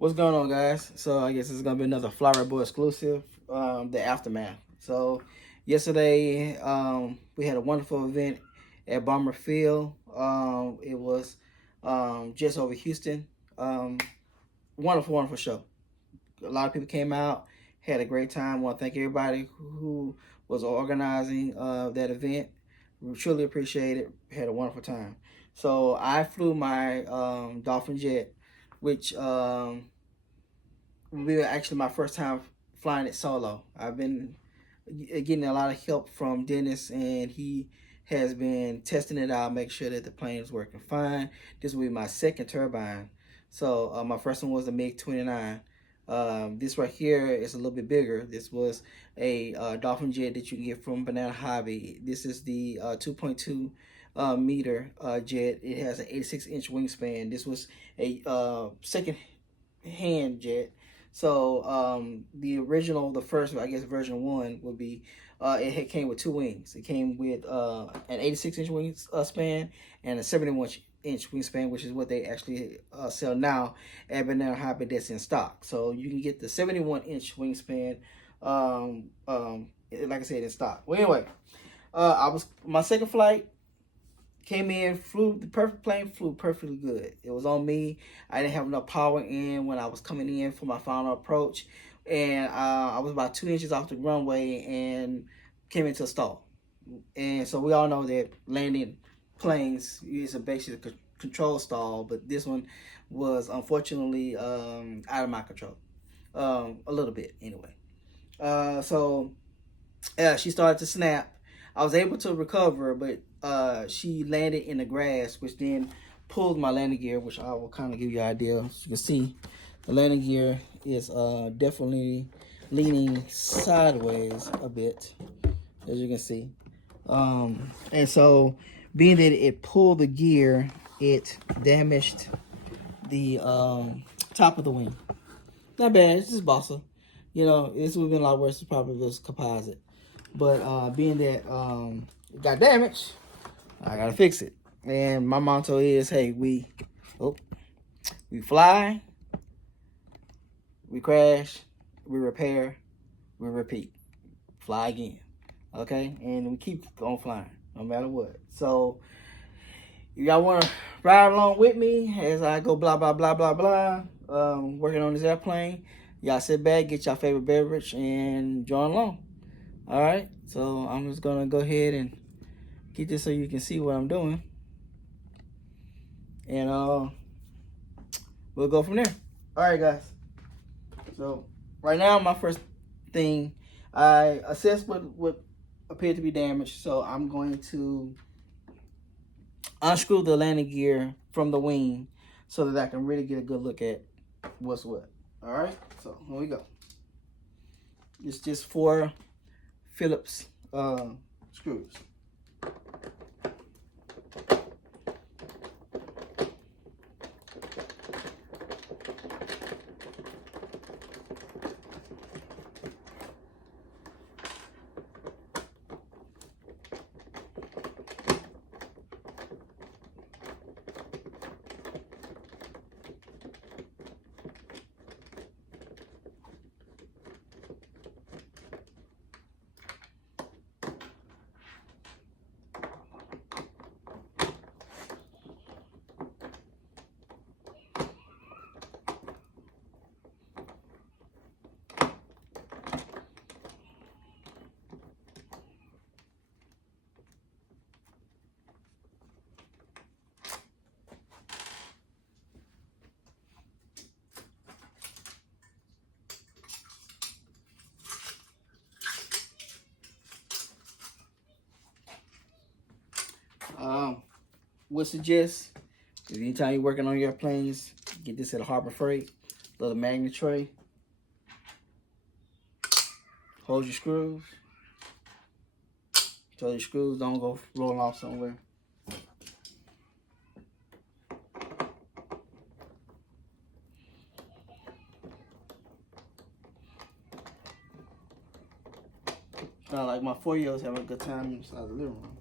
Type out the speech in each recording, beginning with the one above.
What's going on, guys? So I guess this is gonna be another Flower Boy exclusive, the aftermath. So yesterday, we had a wonderful event at Bomber Field. It was just over Houston. Wonderful, wonderful show. A lot of people came out, had a great time. I want to thank everybody who was organizing that event. We truly appreciate it. Had a wonderful time. So I flew my Dolphin jet, which will be actually my first time flying it solo. I've been getting a lot of help from Dennis, and he has been testing it out, make sure that the plane is working fine. This will be my second turbine. So my first one was the MiG-29. This right here is a little bit bigger. This was a Dolphin jet that you can get from Banana Hobby. This is the 2.2 meter jet. It has an 86-inch wingspan. This was a second hand jet. So the original, the first, I guess version 1 would be, it came with 2 wings. It came with an 86-inch wingspan and a 71-inch wingspan, which is what they actually sell now at Banana Hobby that's in stock. So you can get the 71-inch wingspan, like I said, in stock. Well, anyway, my second flight. Came in, flew the perfect plane, flew perfectly good. It was on me. I didn't have enough power in when I was coming in for my final approach, and I was about 2 inches off the runway and came into a stall. And so we all know that landing planes is a basic control stall, but this one was unfortunately out of my control, a little bit anyway. So she started to snap. I was able to recover, but she landed in the grass, which then pulled my landing gear, which I will kind of give you an idea. As you can see, the landing gear is definitely leaning sideways a bit, as you can see. And so, being that it pulled the gear, it damaged the top of the wing. Not bad, it's just balsa. You know, this would have been a lot worse if probably it was composite. But being that it got damaged, I gotta fix it. And my motto is, hey, we fly, we crash, we repair, we repeat. Fly again. Okay? And we keep on flying, no matter what. So if y'all wanna ride along with me as I go blah blah blah blah blah, working on this airplane, y'all sit back, get your favorite beverage, and join along. All right, so I'm just gonna go ahead and get this so you can see what I'm doing, and we'll go from there. All right, guys. So right now, my first thing, I assessed what appeared to be damaged. So I'm going to unscrew the landing gear from the wing so that I can really get a good look at what's what. All right, so here we go. It's just 4 Phillips screws. Would suggest if anytime you're working on your planes, get this at a Harbor Freight, little magnet tray. Hold your screws so your screws don't go rolling off somewhere. Like my 4-year-olds having a good time inside the living room.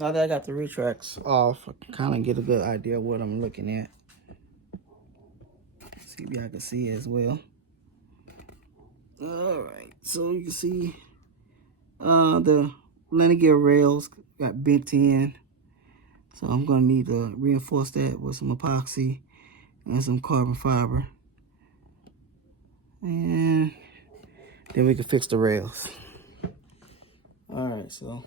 Now that I got the retracts off, I can kind of get a good idea of what I'm looking at. See if y'all can see as well. Alright, so you can see the landing gear rails got bent in. So I'm going to need to reinforce that with some epoxy and some carbon fiber. And then we can fix the rails. Alright, so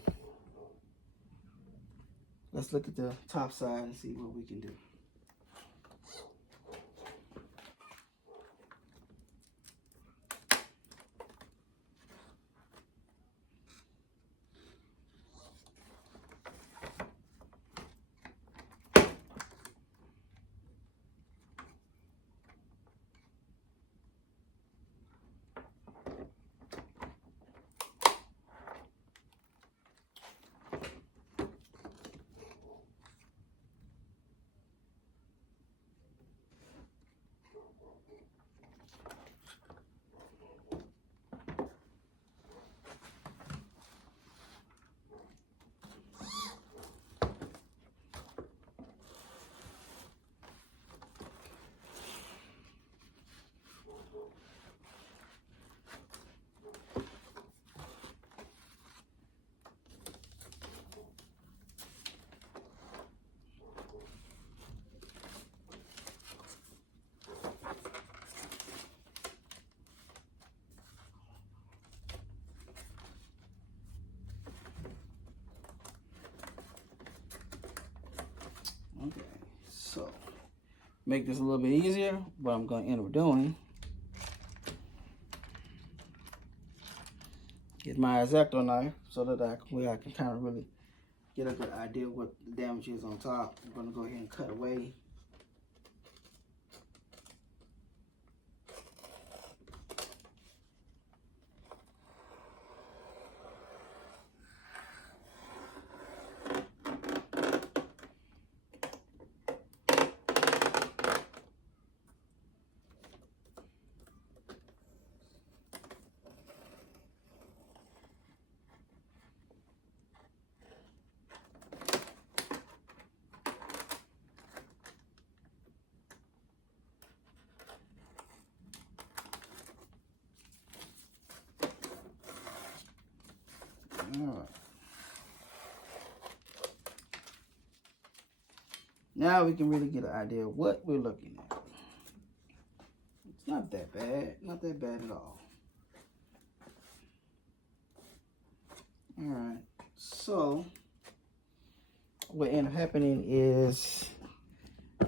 let's look at the top side and see what we can do. Okay, so make this a little bit easier, what I'm going to end up doing is my X-Acto knife so that I can kind of really get a good idea of what the damage is on top. I'm going to go ahead and cut away. Alright. Now we can really get an idea of what we're looking at. It's not that bad. Not that bad at all. Alright. So what ended up happening is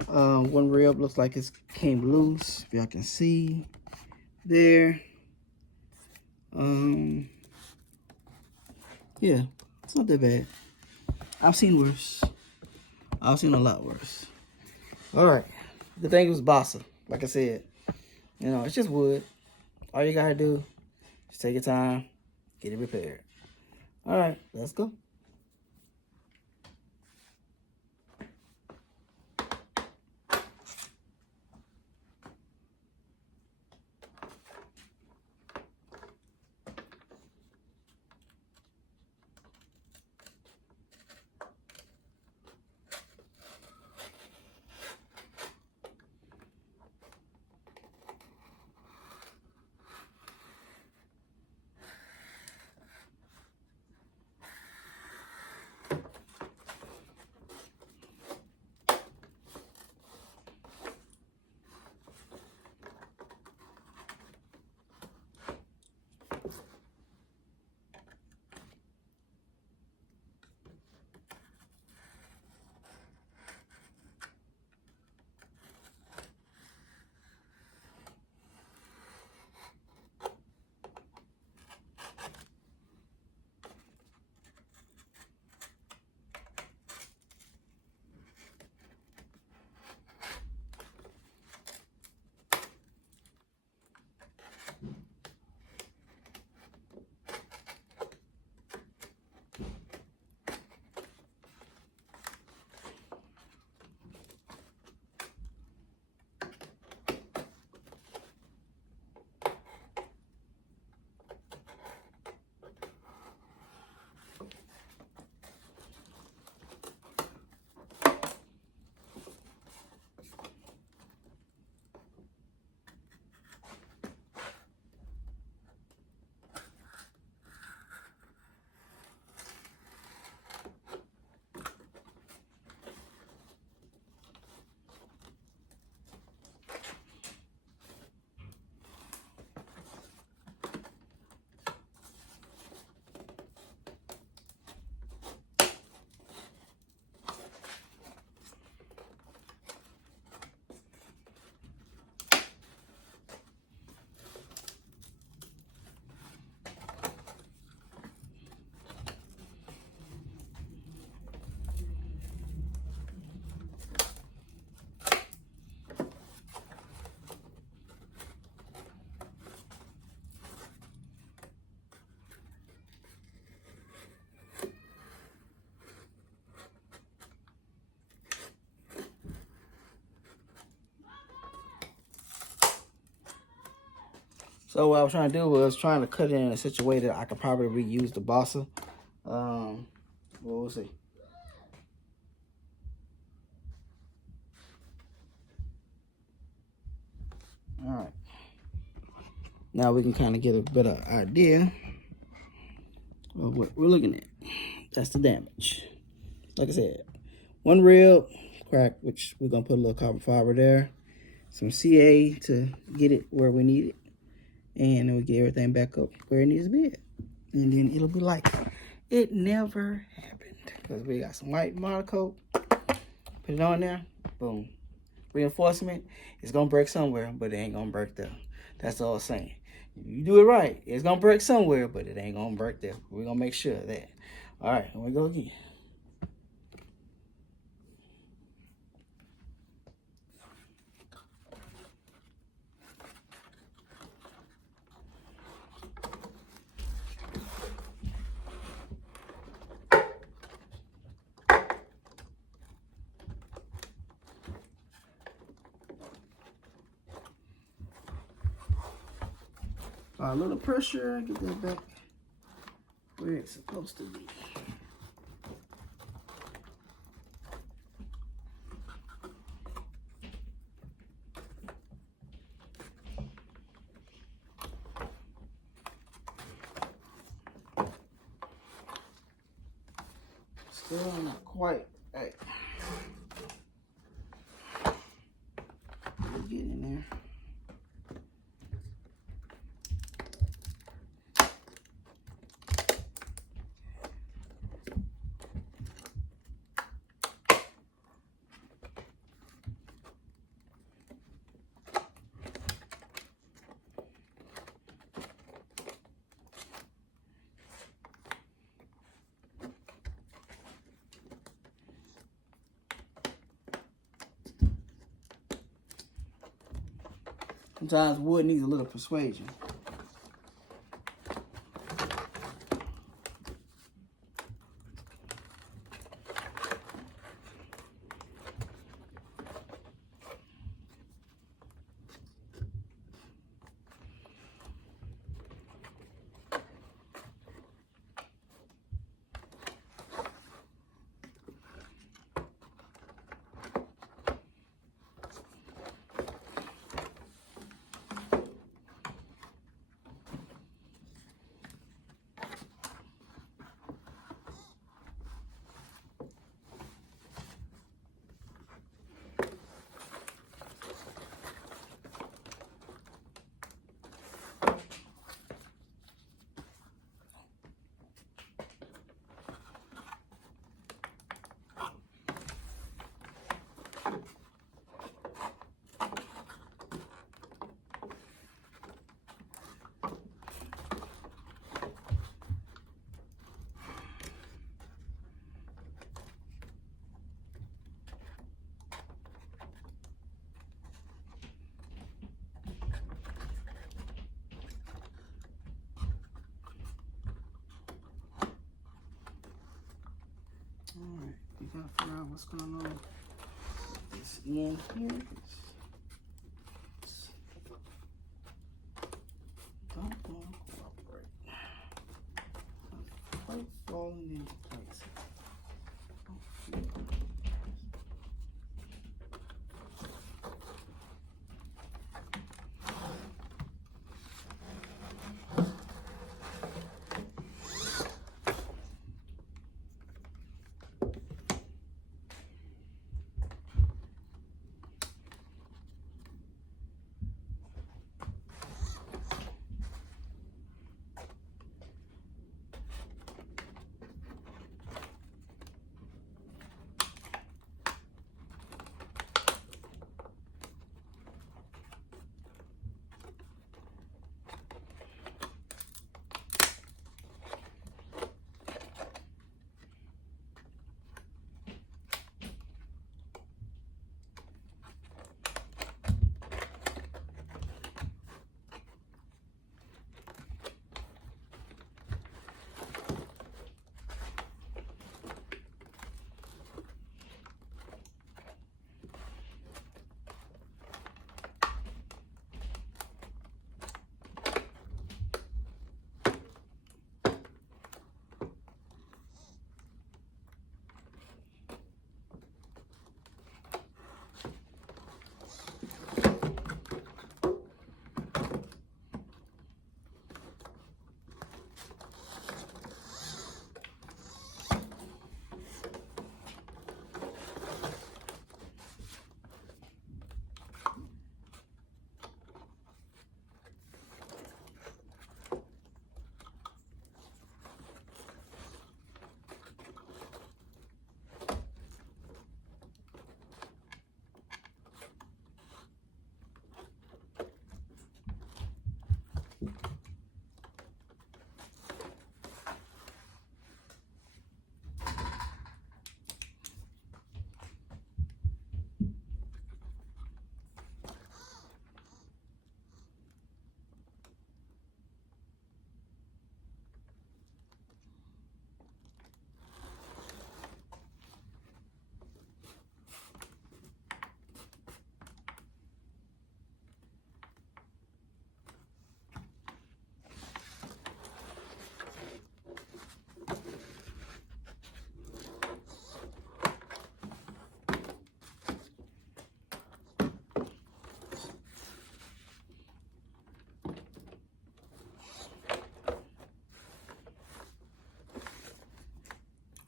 one rib looks like it came loose. If y'all can see there. Yeah, it's not that bad. I've seen worse. I've seen a lot worse. All right, the thing was Bossa. Like I said, you know, it's just wood. All you gotta do is take your time, get it repaired. All right, let's go. So what I was trying to do was trying to cut it in such a way that I could probably reuse the balsa. Well, we'll see. All right. Now we can kind of get a better idea of what we're looking at. That's the damage. Like I said, one rib crack, which we're gonna put a little carbon fiber there, some CA to get it where we need it, and then we get everything back up where it needs to be at. And then it'll be like it never happened, because we got some white monocoat, put it on there, boom. Reinforcement, it's gonna break somewhere, but it ain't gonna break there. That's all I'm saying. If you do it right, it's gonna break somewhere, but it ain't gonna break there. We're gonna make sure of that. All right, here we go again. A little pressure, get that back where it's supposed to be. Still not quite right. We're getting in there. Sometimes wood needs a little persuasion. Alright, we gotta figure out what's going on. This end here. Don't cooperate. Quite falling into place.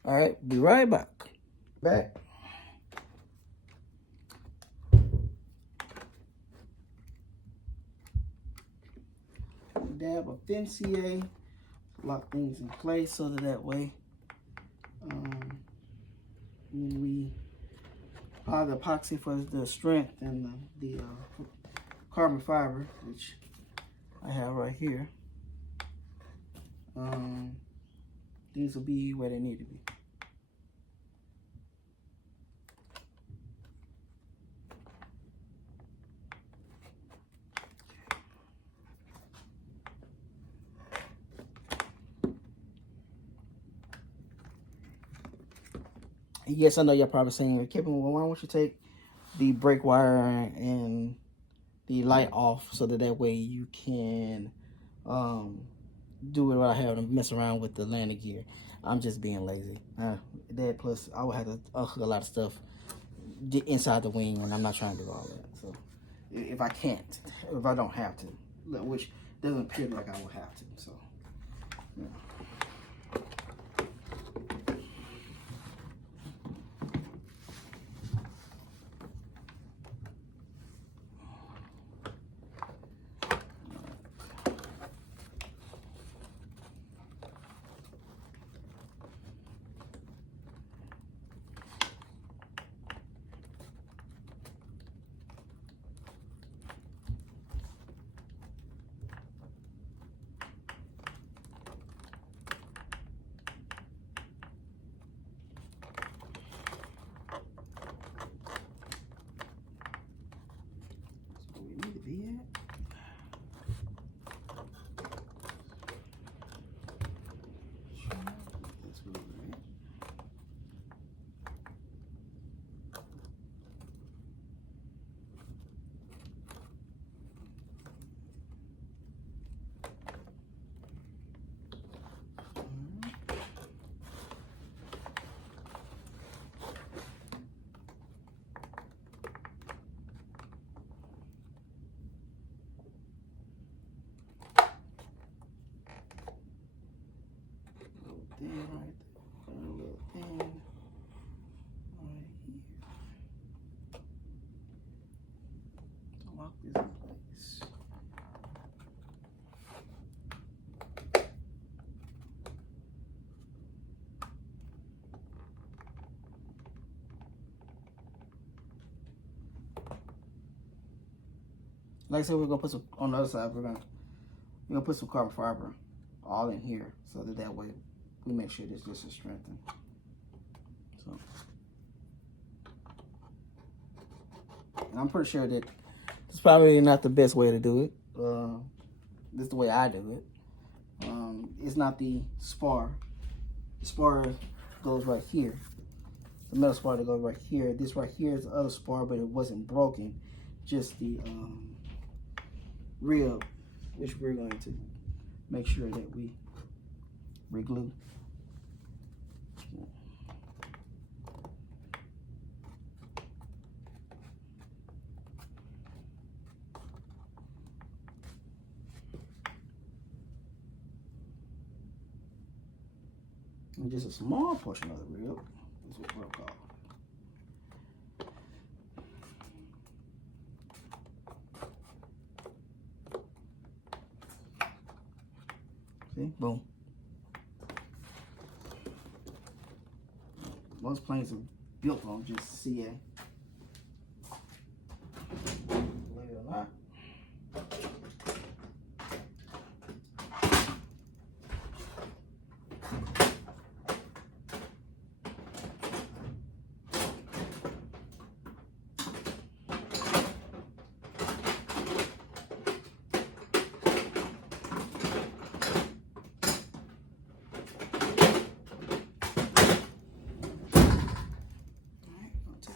All right, be right back. Back. Dab of thin CA, lock things in place so that way when we apply the epoxy for the strength and the carbon fiber, which I have right here, things will be where they need to be. Yes, I know you're probably saying, Kevin, well, why don't you take the brake wire and the light off so that way you can do it without having to mess around with the landing gear. I'm just being lazy. That plus I would have to unhook a lot of stuff inside the wing, and I'm not trying to do all that. So if I can't, if I don't have to, which doesn't appear like I will have to. So yeah. Thing right there, a little thing right here to lock this in place. Like I said, we're gonna put some on the other side. We're gonna put some carbon fiber all in here so that way we make sure this is strengthened. So, and I'm pretty sure that it's probably not the best way to do it. This is the way I do it. It's not the spar. The spar goes right here. The metal spar that goes right here. This right here is the other spar, but it wasn't broken. Just the rib, which we're going to make sure that we reglue. And just a small portion of the rib is what we'll call. See, boom. Most planes are built on just CA. Believe it or not.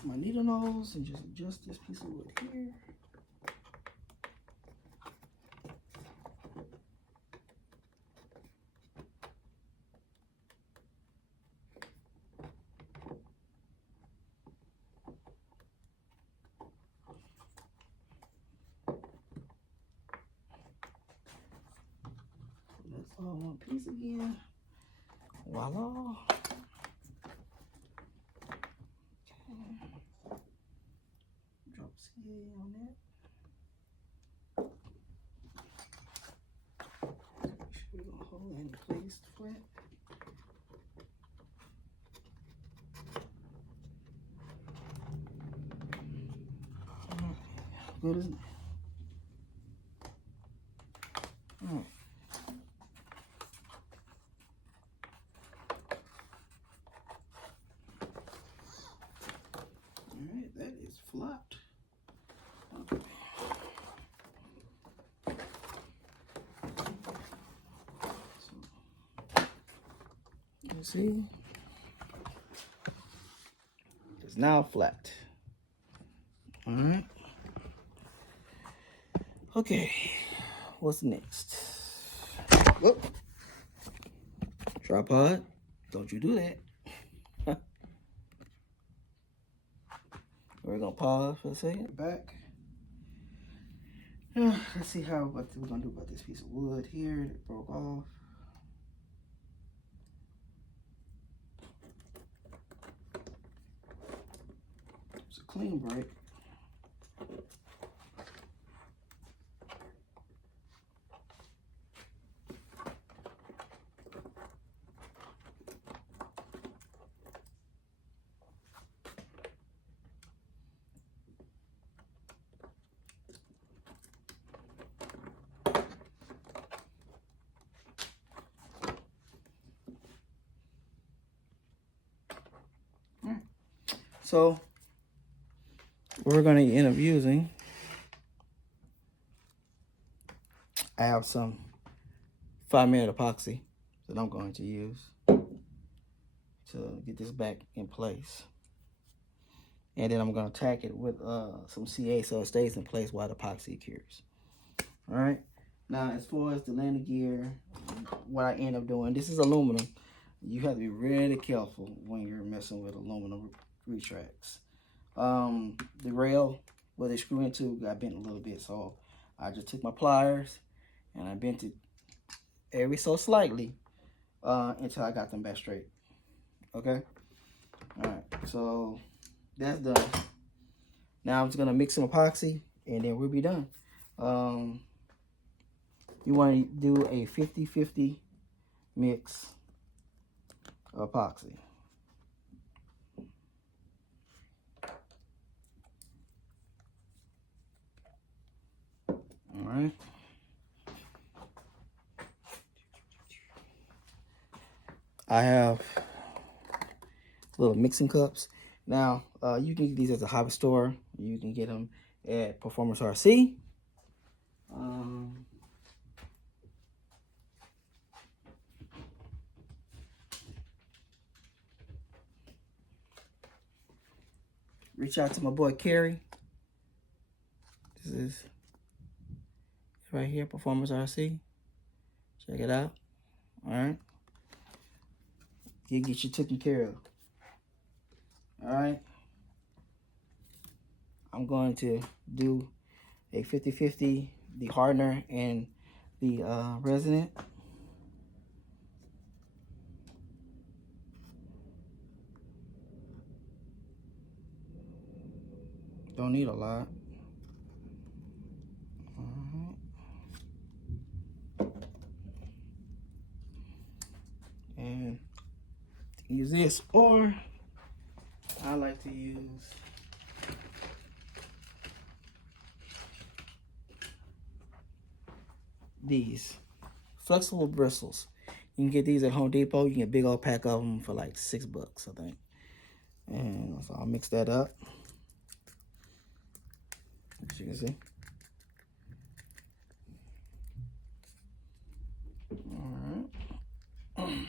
My needle nose and just adjust this piece of wood here. That's all one piece again. Voila. CA on that. We're gonna hold that in place flat. Good, isn't it? All right, that is flopped. Okay. So, you see, it's now flat. All right. Okay, what's next? Whoop. Tripod, don't you do that. We're gonna pause for a second. Back. Let's see what we're gonna do about this piece of wood here that broke off. It's a clean break. So we're going to end up using, I have some 5-minute epoxy that I'm going to use to get this back in place. And then I'm going to tack it with some CA so it stays in place while the epoxy cures. All right. Now, as far as the landing gear, what I end up doing, this is aluminum. You have to be really careful when you're messing with aluminum retracts. The rail where they screw into got bent a little bit, so I just took my pliers and I bent it every so slightly until I got them back straight. Okay. All right. So that's done. Now I'm just gonna mix some epoxy and then we'll be done. You want to do a 50-50 mix of epoxy. All right. I have little mixing cups. Now, you can get these at the hobby store. You can get them at Performance RC. Reach out to my boy Kerry. This is right here, Performance RC. Check it out. All right. He'll get you taken care of. All right. I'm going to do a 50-50, the hardener and the resonant. Don't need a lot. And use this, or I like to use these flexible bristles. You can get these at Home Depot. You can get a big old pack of them for like $6, I think. And so I'll mix that up, as you can see. All right.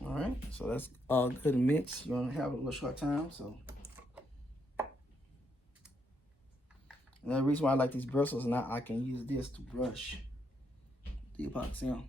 All right, so that's all good and mixed. You're gonna have a little short time, so. And the reason why I like these bristles, now I can use this to brush the epoxy on.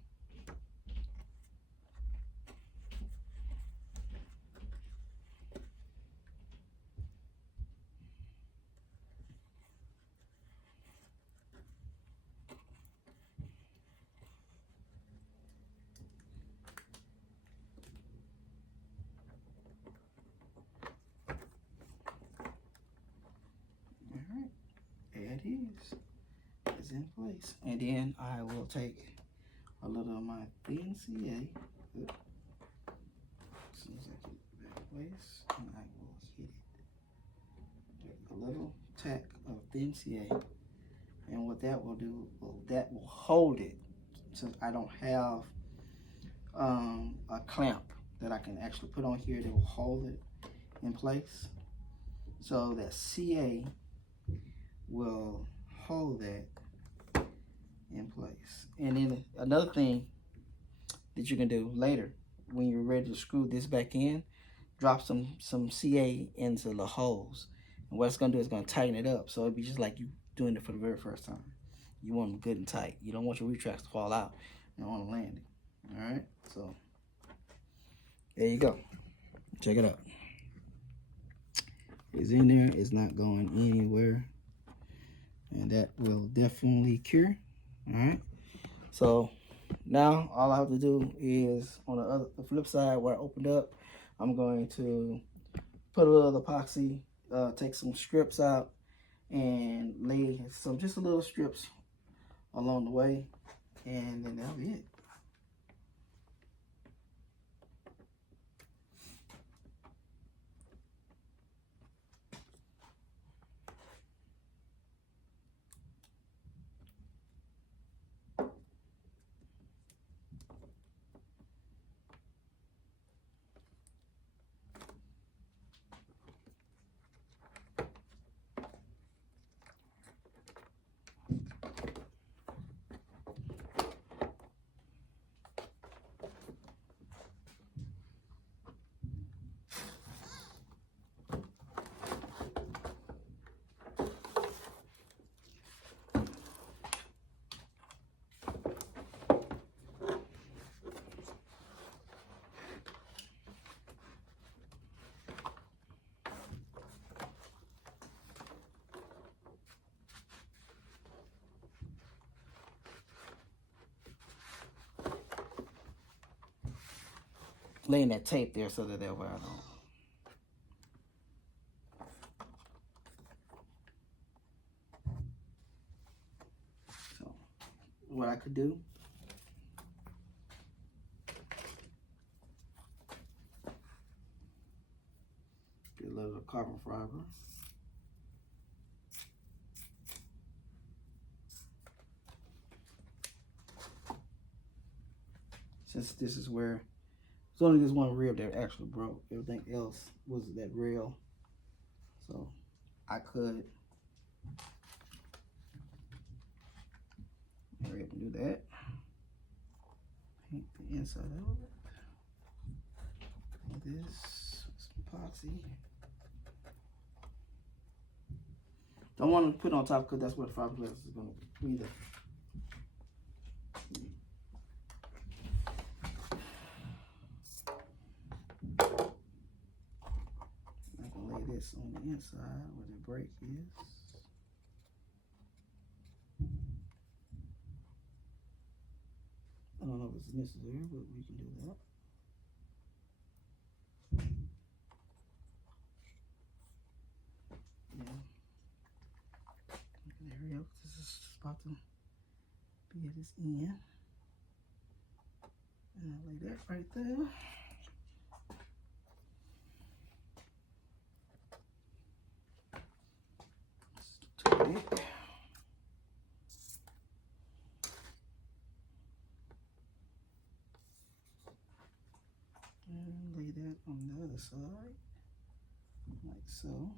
that is in place. And then I will take a little of my thin CA. As soon as I get it back in place, and I will hit it. Take a little tack of thin CA. And what that will do, that will hold it, since I don't have a clamp that I can actually put on here that will hold it in place. So that CA will hold that in place. And then another thing that you can do later, when you're ready to screw this back in, drop some CA into the holes. And what it's gonna do is gonna tighten it up. So it'll be just like you doing it for the very first time. You want them good and tight. You don't want your retracts to fall out on the landing. All right, so there you go. Check it out. It's in there. It's not going anywhere, and that will definitely cure. All right. So now all I have to do is on the flip side where I opened up, I'm going to put a little epoxy, take some strips out, and lay just a little strips along the way, and then that'll be it. Laying that tape there so that way I don't. So what I could do, get a little carbon fiber. Since this is where it's only this one rib that actually broke. Everything else was that rail. So I could hurry up and do that. Paint the inside of it. And this some epoxy. Don't want to put it on top because that's where the fiberglass is going to be there. This on the inside where the break is. I don't know if it's necessary, but we can do that. Yeah. There we go. This is about to be at its end. And I'll lay that right there. And lay that on the other side, like so.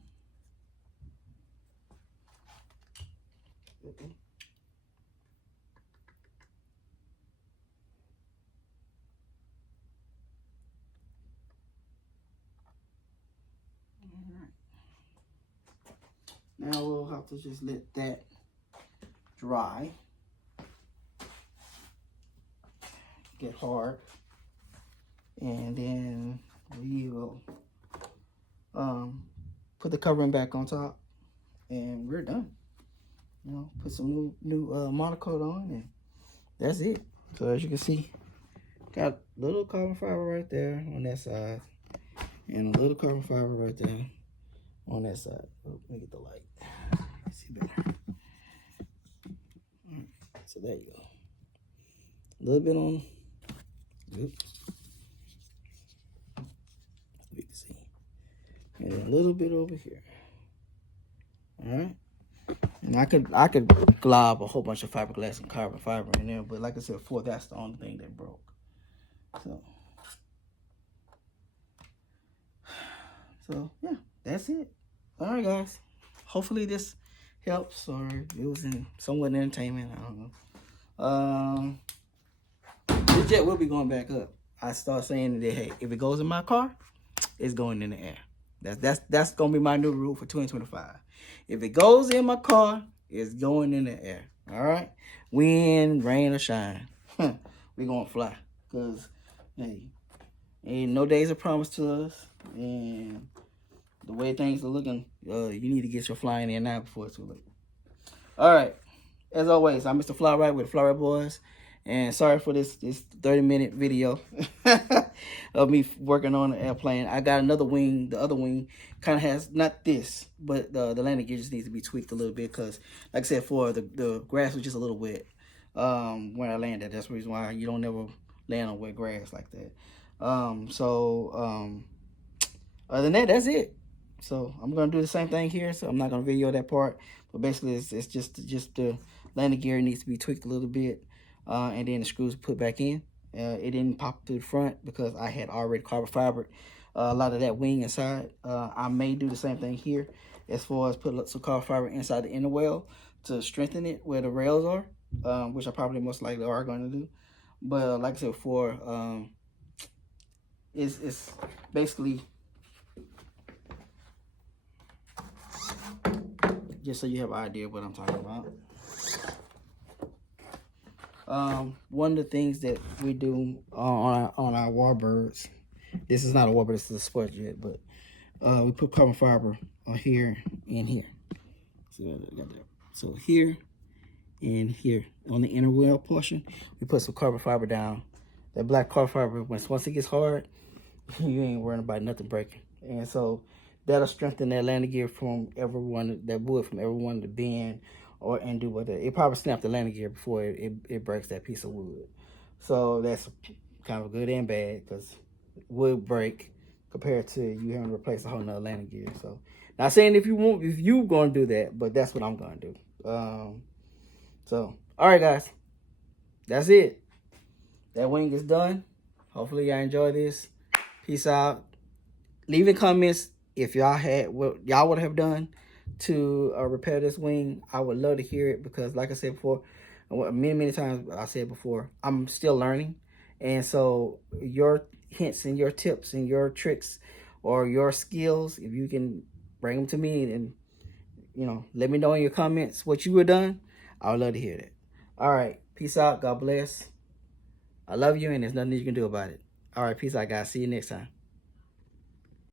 Now we'll have to just let that dry, get hard, and then we will put the covering back on top, and we're done. You know, put some new monocoat on, and that's it. So as you can see, got a little carbon fiber right there on that side, and a little carbon fiber right there on that side. Oh, let me get the light. See better. So there you go. A little bit on. Oops. We can see. And a little bit over here. All right. And I could glob a whole bunch of fiberglass and carbon fiber in there, but like I said before, that's the only thing that broke. So yeah, that's it. All right, guys. Hopefully this helps, or it was in somewhat entertainment. I don't know. The jet will be going back up. I start saying that, hey, if it goes in my car, it's going in the air. That's gonna be my new rule for 2025. If it goes in my car, it's going in the air. All right, wind, rain, or shine, we gonna fly. Cause hey, ain't no days of promise to us, and the way things are looking, you need to get your flying in now before it's too late. All right, as always, I'm Mr. Fly Right with the Fly Right Boys. And sorry for this 30-minute video of me working on the airplane. I got another wing. The other wing kind of has, not this, but the landing gear just needs to be tweaked a little bit because, like I said, the grass was just a little wet when I landed. That's the reason why you don't never land on wet grass like that. Other than that, that's it. So I'm going to do the same thing here. So I'm not going to video that part. But basically, it's just the landing gear needs to be tweaked a little bit. And then the screws put back in. It didn't pop through the front because I had already carbon fibered a lot of that wing inside. I may do the same thing here as far as put some carbon fiber inside the inner well to strengthen it where the rails are, which I probably most likely are going to do. But like I said before, it's basically just so you have an idea of what I'm talking about. One of the things that we do on our warbirds, this is not a warbird, this is a sport jet, but we put carbon fiber on here and here. So I got that. So here and here on the inner wheel portion, we put some carbon fiber down. That black carbon fiber, once it gets hard, you ain't worrying about nothing breaking. And so that'll strengthen that landing gear from that wood from everyone to bend and do whatever. It probably snap the landing gear before it breaks that piece of wood. So that's kind of good and bad because wood break compared to you having to replace a whole nother landing gear. So not saying if you're going to do that, but that's what I'm going to do. So all right, guys, that's it. That wing is done. Hopefully y'all enjoy this. Peace out. Leave in comments if y'all had what y'all would have done to repair this wing. I would love to hear it because, like I said before, many times I said before, I'm still learning. And so your hints and your tips and your tricks or your skills, if you can bring them to me and, let me know in your comments what you were done, I would love to hear that. All right. Peace out. God bless. I love you, and there's nothing you can do about it. All right. Peace out, guys. See you next time.